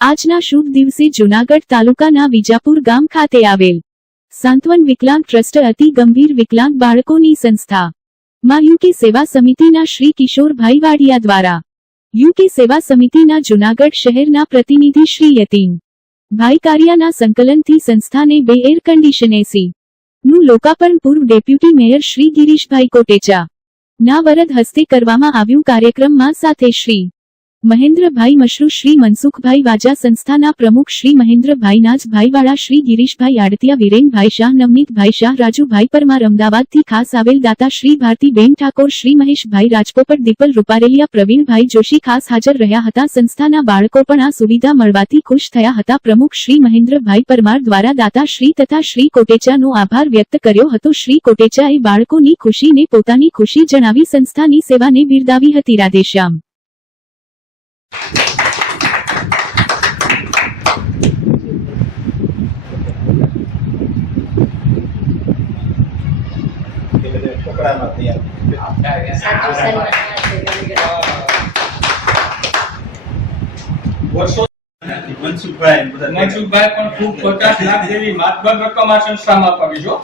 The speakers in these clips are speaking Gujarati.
આજના શુભ દિવસે જૂનાગઢ તાલુકાના વિજાપુર ગામ ખાતે આવેલ સાંત્વન વિકલાંગ ટ્રસ્ટ અતિ ગંભીર વિકલાંગ બાળકોની સંસ્થા માં યુકે સેવા સમિતિના શ્રી કિશોરભાઈ વાડિયા દ્વારા યુકે સેવા સમિતિના જૂનાગઢ શહેરના પ્રતિનિધિ શ્રી યતીન ભાઈ કારિયાના સંકલનથી સંસ્થાને 2 એર કન્ડિશન એસી નું લોકાર્પણ પૂર્વ ડેપ્યુટી મેયર શ્રી ગિરીશભાઈ કોટેચા ના વરદ હસ્તે કરવામાં આવ્યું। કાર્યક્રમમાં સાથે શ્રી મહેન્દ્રભાઈ મશરૂ, શ્રી મનસુખભાઈ વાજા, સંસ્થાના પ્રમુખ શ્રી મહેન્દ્રભાઈ નાજભાઈવાળા, શ્રી ગિરીશભાઈ આડતિયા, વિરેનભાઈ શાહ, નવનીતભાઈ શાહ, રાજુભાઈ પરમાર, અમદાવાદથી ખાસ આવેલ દાતા શ્રી ભારતીબેન ઠાકોર, શ્રી મહેશભાઈ રાજપોપટ, દીપલ રૂપારેલિયા, પ્રવીણભાઈ જોશી ખાસ હાજર રહ્યા હતા। સંસ્થાના બાળકો પણ આ સુવિધા મળવાથી ખુશ થયા હતા। પ્રમુખ શ્રી મહેન્દ્રભાઈ પરમાર દ્વારા દાતા શ્રી તથા શ્રી કોટેચાનો આભાર વ્યક્ત કર્યો હતો। શ્રી કોટેચાએ બાળકોની ખુશીને પોતાની ખુશી જણાવી સંસ્થાની સેવાને બિરદાવી હતી। રાધેશ્યામ। મનસુખભાઈ પણ ખૂબ 50 લાખ જેવી માતબર રકમ આ સંસ્થામાં અપાવી છો।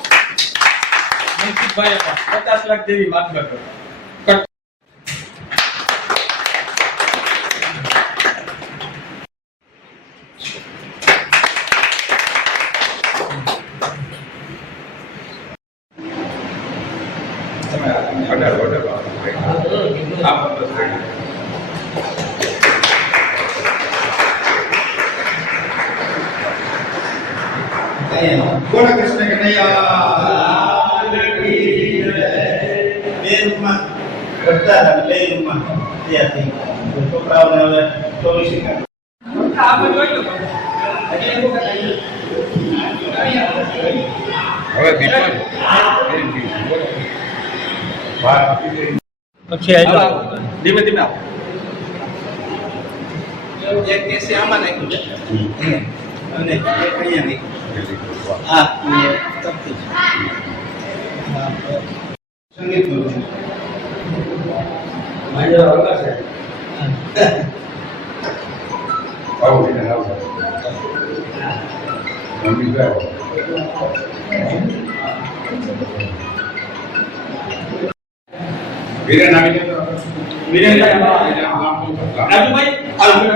મનસુખભાઈ 50 લાખ જેવી માતબર રકમ બોલો કૃષ્ણ કનૈયા બે રૂમમાં બધા બે રૂમમાં ત્યાંથી છોકરાઓને હવે 24 પછી ધીમે ધીમે એક કેસે આમાં નાખ્યું છે અને એક અહીંયા નાખ્યું। હા સંગીત ગુરુ માજો આવશે આવો ને આવો મમ્મી જાઓ વિરેન આવી ગયો વિરેન રાજુભાઈ આગળ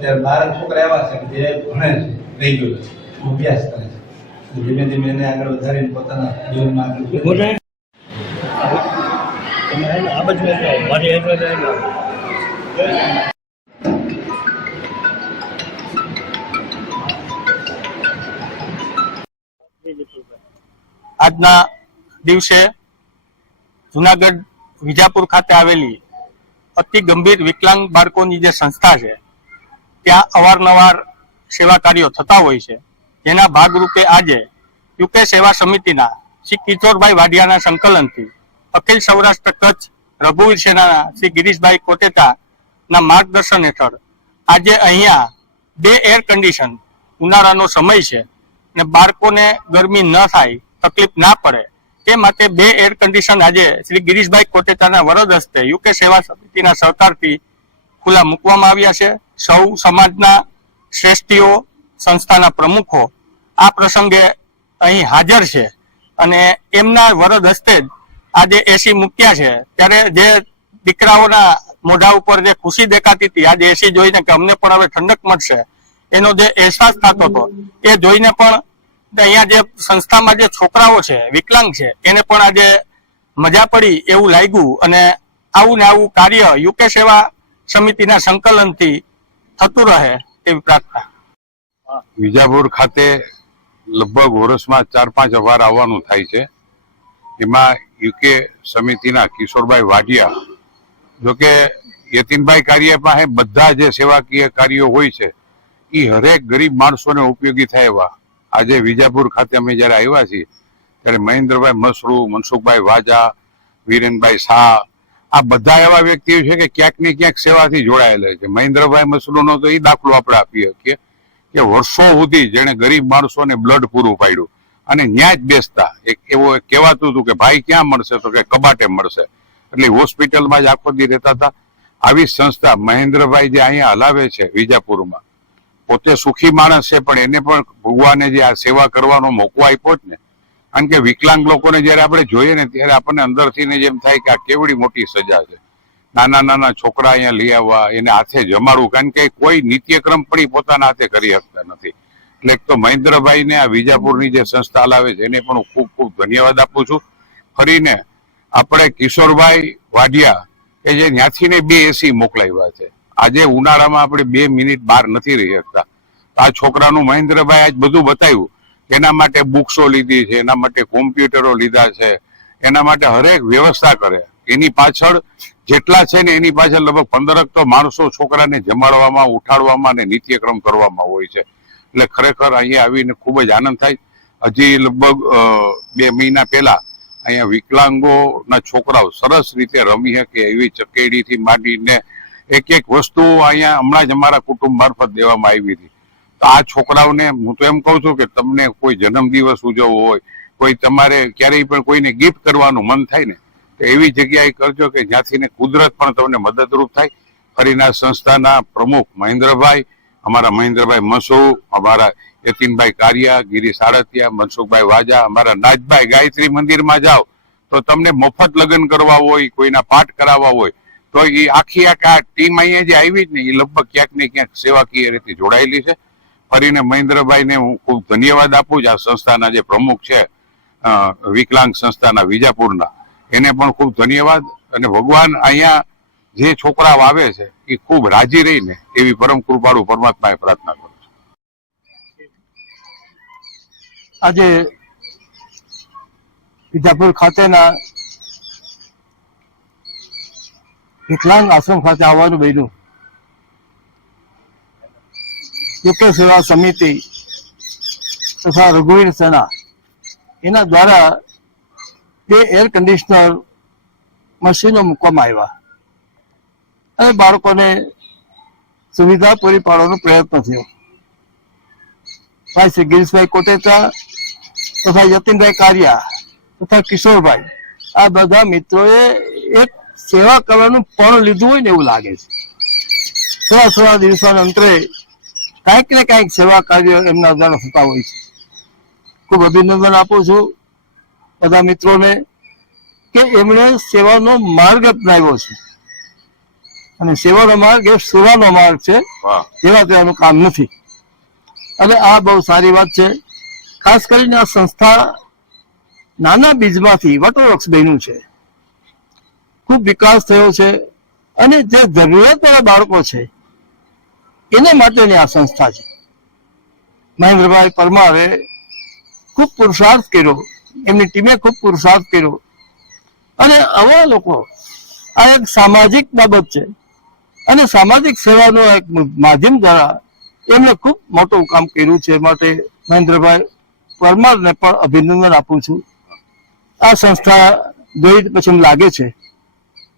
અત્યારે 12 છોકરા એવા છે જે ભણે છે રેગ્યુલર અભ્યાસ કરે છે ધીમે ધીમે એને આગળ વધારીને પોતાના જીવનમાં આજના દિવસે જૂનાગઢ વિજાપુર ખાતે આવેલી અતિ ગંભીર વિકલાંગ બાળકોની જે સંસ્થા છે ત્યાં અવારનવાર સેવા કાર્યો થતા હોય છે। જેના ભાગરૂપે આજે યુકે સેવા સમિતિના શ્રી કિશોરભાઈ વાડિયાના સંકલનથી અખિલ સૌરાષ્ટ્ર કચ્છ રઘુવીર સેનાના શ્રી ગિરીશભાઈ કોટેચાના માર્ગદર્શન હેઠળ આજે અહીંયા 2 એર કન્ડિશન, ઉનાળાનો સમય છે અને બાળકોને ગરમી ન થાય, તકલીફ ના પડે તે માટે 2 એર કન્ડિશન આજે શ્રી ગિરીશભાઈ કોટેચાના વરદ હસ્તે યુકે સેવા સમિતિના સહકારથી ખુલ્લા મૂકવામાં આવ્યા છે। સૌ સમાજના શ્રેષ્ઠીઓ, સંસ્થાના પ્રમુખો આ પ્રસંગે અહીં હાજર છે અને એમના વરદ હસ્તે જ આજે એસી મૂક્યા છે। ત્યારે જે દીકરાઓના મોઢા ઉપર જે ખુશી દેખાતી હતી આજે એસી જોઈને કે અમને પણ હવે ઠંડક મળશે એનો જે અહેસાસ થતો હતો એ જોઈને પણ અહીંયા જે સંસ્થામાં જે છોકરાઓ છે વિકલાંગ છે એને પણ આજે મજા પડી એવું લાગ્યું અને આવું ને આવું કાર્ય યુકે સેવા સમિતિના સંકલનથી થતું રહે તેવી પ્રાર્થના. વિજાપુર ખાતે લગભગ વર્ષમાં 4-5 વાર આવવાનું થાય છે. એમાં યુકે સમિતિના કિશોરભાઈ વાડિયા, જોકે યતીનભાઈ કાર્ય પાસે બધા જે સેવાકીય કાર્યો હોય છે એ હરેક ગરીબ માણસોને ઉપયોગી થાય એવા આજે વિજાપુર ખાતે અમે જયારે આવ્યા છીએ ત્યારે મહેન્દ્રભાઈ મસરૂ, મનસુખભાઈ વાજા, વિરેનભાઈ શાહ, આ બધા એવા વ્યક્તિઓ છે કે ક્યાંક ને ક્યાંક સેવાથી જોડાયેલા છે. મહેન્દ્રભાઈ મસરૂનો તો એ દાખલો આપણે આપીએ કે વર્ષો સુધી જેને ગરીબ માણસોને બ્લડ પૂરું પાડ્યું અને ન્યા જ બેસતા એક એવું કહેવાતું હતું કે ભાઈ ક્યાં મળશે, તો કે કબાટે મળશે, એટલે હોસ્પિટલમાં જ આખો દી રહેતા હતા. આવી સંસ્થા મહેન્દ્રભાઈ જે અહીંયા હલાવે છે વિજાપુરમાં, પોતે સુખી માણસ છે પણ એને પણ ભગવાને જે આ સેવા કરવાનો મોકો આપ્યો જ ને, કારણ કે વિકલાંગ લોકોને જયારે આપણે જોઈએ ને ત્યારે આપણને અંદરથી ને જેમ થાય કે આ કેવડી મોટી સજા છે. નાના નાના છોકરા અહીંયા લઈ આવવા, એને હાથે જમાડવું, કારણ કે કોઈ નિત્યક્રમ પણ ઈ પોતાના હાથે કરી શકતા નથી. એટલે એક તો મહેન્દ્રભાઈ ને આ વિજાપુરની જે સંસ્થા લાવે છે એને પણ હું ખૂબ ખૂબ ધન્યવાદ આપું છું. ફરીને આપણે કિશોરભાઈ વાડિયા કે જે ત્યાંથી ને 2 એસી મોકલાવ્યા છે. આજે ઉનાળામાં આપણે 2 મિનિટ બહાર નથી રહી શકતા. આ છોકરાનું મહેન્દ્રભાઈ આજ બધું બતાવ્યું. એના માટે બુક્સો લીધી છે, એના માટે કોમ્પ્યુટરો લીધા છે, એના માટે હરેક વ્યવસ્થા કરે. એની પાછળ જેટલા છે ને એની પાછળ લગભગ 15 તો માણસો છોકરાને જમાડવામાં, ઉઠાડવામાં અને નિત્યક્રમ કરવામાં હોય છે. એટલે ખરેખર અહીંયા આવીને ખૂબ જ આનંદ થાય. હજી લગભગ 2 મહિના પહેલા અહીંયા વિકલાંગોના છોકરાઓ સરસ રીતે રમી શકે એવી ચકેડીથી માંડીને એક વસ્તુ અહીંયા હમણાં જ અમારા કુટુંબ મારફત દેવામાં આવી હતી. તો આ છોકરાઓને હું તો એમ કહું છું કે તમને કોઈ જન્મદિવસ ઉજવવો હોય, કોઈ તમારે ક્યારેય પણ કોઈને ગિફ્ટ કરવાનું મન થાય ને તો એવી જગ્યાએ કરજો કે જ્યાંથી ને કુદરત પણ તમને મદદરૂપ થાય. ફરીના સંસ્થાના પ્રમુખ મહેન્દ્રભાઈ, અમારા મહેન્દ્રભાઈ મસુ, અમારા યતીનભાઈ કારિયા, ગિરી સાડતિયા, મનસુખભાઈ વાજા, અમારા નાજભાઈ, ગાયત્રી મંદિરમાં જાઓ તો તમને મફત લગ્ન કરવા હોય, કોઈના પાઠ કરાવવા હોય તો એ આખી આ ટીમ અહીંયા જે આવી જ ને એ લગભગ ક્યાંક ને ક્યાંક સેવાકીય રીતે જોડાયેલી છે. ફરીને મહેન્દ્રભાઈને હું ખૂબ ધન્યવાદ આપું છું. આ સંસ્થાના જે પ્રમુખ છે વિકલાંગ સંસ્થાના વિજાપુરના, એને પણ ખૂબ ધન્યવાદ. અને ભગવાન અહીંયા જે છોકરાઓ આવે છે એ ખૂબ રાજી રહીને એવી પરમ કૃપાળુ પરમાત્માએ પ્રાર્થના કરું છું. આજે વિજાપુર ખાતેના વિકલાંગ આશ્રમ ખાતે આવવાનું બન્યું. યુકે સેવા સમિતિ તથા રઘુવીર સેના એના દ્વારા 2 એર કન્ડિશનર મશીનો મૂકવામાં આવ્યા અને બાળકોને સુવિધા પૂરી પાડવાનો પ્રયત્ન થયો. ભાઈ શ્રી ગિરીશભાઈ કોટેચા તથા યતીનભાઈ કારિયા તથા કિશોરભાઈ, આ બધા મિત્રોએ એક સેવા કરવાનું પણ લીધું હોય ને એવું લાગે છે. થોડા દિવસોના અંતરે કાંઈક ને કાંઈક સેવા કાર્ય એમના દ્વારા થતા હોય છે. ખૂબ અભિનંદન આપું છું બધા મિત્રોને કે એમણે સેવાનો માર્ગ અપનાવ્યો છે અને સેવાનો માર્ગ એ સેવાનો માર્ગ છે, એવા તેનું કામ નથી. અને આ બહુ સારી વાત છે. ખાસ કરીને આ સંસ્થા નાના બીજમાંથી વટવૃક્ષ બન્યું છે, ખૂબ વિકાસ થયો છે અને જે જરૂરિયાતવાળા બાળકો છે એના માટેની આ સંસ્થા છે. મહેન્દ્રભાઈ પરમારે ખૂબ પુરુષાર્થ કર્યો, એમની ટીમે ખૂબ પુરુષાર્થ કર્યો અને આવા લોકો, આ એક સામાજિક બાબત છે અને સામાજિક સેવાનો એક માધ્યમ દ્વારા એમણે ખૂબ મોટું કામ કર્યું છે. માટે મહેન્દ્રભાઈ પરમારને પણ અભિનંદન આપું છું. આ સંસ્થા જોઈ પછી લાગે છે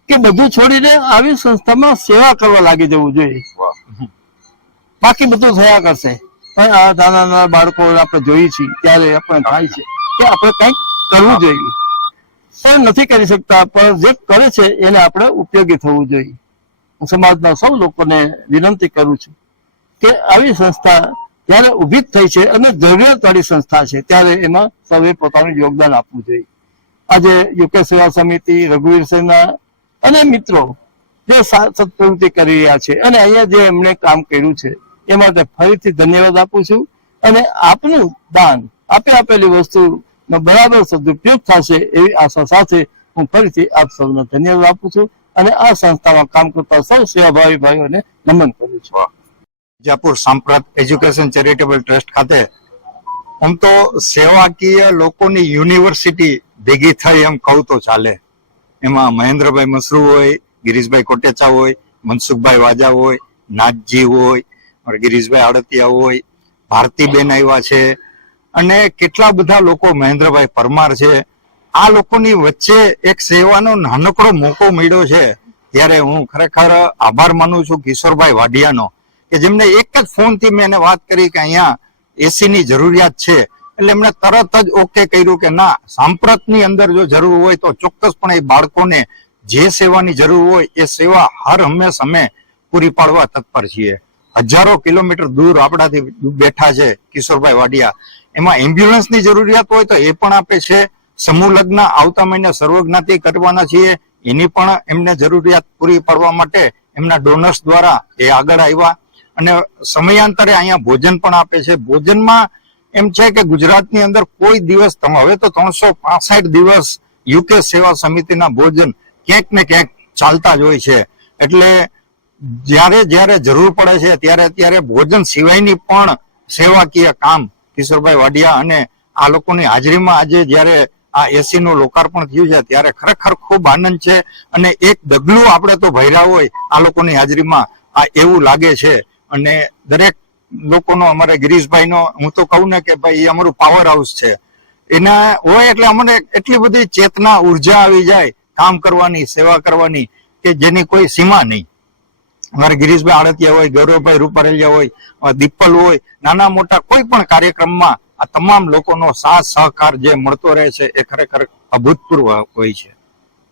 કે બધું છોડીને આવી સંસ્થામાં સેવા કરવા લાગી જવું જોઈએ. બાકી બધું થયા કરશે. પણ આ નાના નાના બાળકો આપણે જોઈએ છીએ ત્યારે આપણે થાય છે કે આપણે કંઈક કરવું જોઈએ, પણ નથી કરી શકતા. પણ જે કરે છે એને આપણે ઉપયોગી થવું જોઈએ. હું સમાજના સૌ લોકોને વિનંતી કરું છું કે આવી સંસ્થા જયારે ઉભી થઈ છે અને જરૂરિયાતવાળી સંસ્થા છે ત્યારે એમાં સૌએ પોતાનું યોગદાન આપવું જોઈએ. આજે યુકે સેવા સમિતિ, રઘુવીર સેના અને મિત્રો જે સત્પ્રવૃત્તિ કરી રહ્યા છે અને અહીંયા જે એમણે કામ કર્યું છે એ માટે ફરીથી ધન્યવાદ આપું છું. અને આપનું દાન, આપે આપેલી વસ્તુનો બરાબર સદુપયોગ થશે એવી આશા સાથે હું ફરીથી આપ સૌને ધન્યવાદ આપું છું. અને આ સંસ્થામાં કામ કરતા સૌ સેવાભાવી ભાઈઓને નમન કરું છું. વિજાપુર સાંપ્રત એજ્યુકેશન ચેરિટેબલ ટ્રસ્ટ ખાતે આમ તો સેવાકીય લોકોની યુનિવર્સિટી ભેગી થઈ એમ કહું તો ચાલે. એમાં મહેન્દ્રભાઈ મસરૂ હોય, ગિરીશભાઈ કોટેચા હોય, મનસુખભાઈ વાજા હોય, નાથજી હોય, ગિરીશભાઈ આડતિયા હોય, ભારતીબેન આવ્યા છે અને કેટલા બધા લોકો, મહેન્દ્રભાઈ પરમાર છે. આ લોકોની વચ્ચે એક સેવાનો નાનકડો મોકો મળ્યો છે ત્યારે હું ખરેખર આભાર માનું છું કિશોરભાઈ વાઢિયાનો, કે જેમને એક જ ફોનથી મેં એને વાત કરી કે અહીંયા એસી ની જરૂરિયાત છે, એટલે એમણે તરત જ ઓકે કર્યું કે ના, સાંપ્રતની અંદર જો જરૂર હોય તો ચોક્કસપણે એ બાળકોને જે સેવાની જરૂર હોય એ સેવા હર હંમેશ અમે પૂરી પાડવા તત્પર છીએ. હજારો કિલોમીટર દૂર આપણાથી બેઠા છે કિશોરભાઈ વાડિયા. એમાં એમ્બ્યુલન્સની જરૂરિયાત હોય તો એ પણ આપે છે. સમૂહ લગ્ન આવતા મહિને સર્વજ્ઞાતિ કરવાના છીએ, એની પણ એમને જરૂરિયાત પૂરી પાડવા માટે એમના ડોનર્સ દ્વારા એ આગળ આવ્યા અને સમયાંતરે અહીંયા ભોજન પણ આપે છે. ભોજનમાં એમ છે કે ગુજરાતની અંદર કોઈ દિવસ, હવે તો 365 દિવસ યુકે સેવા સમિતિના ભોજન ક્યાંક ને ક્યાંક ચાલતા જ હોય છે. એટલે જ્યારે જ્યારે જરૂર પડે છે ત્યારે ભોજન સિવાયની પણ સેવાકીય કામ કિશોરભાઈ વાડિયા અને આ લોકોની હાજરીમાં આજે જ્યારે આ એસી નું લોકાર્પણ થયું છે ત્યારે ખરેખર ખૂબ આનંદ છે અને એક ડગલું આપણે તો ભર્યા હોય આ લોકોની હાજરીમાં આ એવું લાગે છે. અને દરેક લોકોનો, અમારે ગિરીશભાઈનો હું તો કહું ને કે ભાઈ એ અમારું પાવર હાઉસ છે. એના હોય એટલે અમને એટલી બધી ચેતના, ઉર્જા આવી જાય કામ કરવાની, સેવા કરવાની કે જેની કોઈ સીમા નહીં. અમારે ગિરીશભાઈ આડતિયા હોય, ગૌરવભાઈ રૂપારેલિયા હોય, દીપલ હોય, નાના મોટા કોઈ પણ કાર્યક્રમમાં આ તમામ લોકોનો સાથ સહકાર જે મળતો રહે છે એ ખરેખર અભૂતપૂર્વ હોય છે.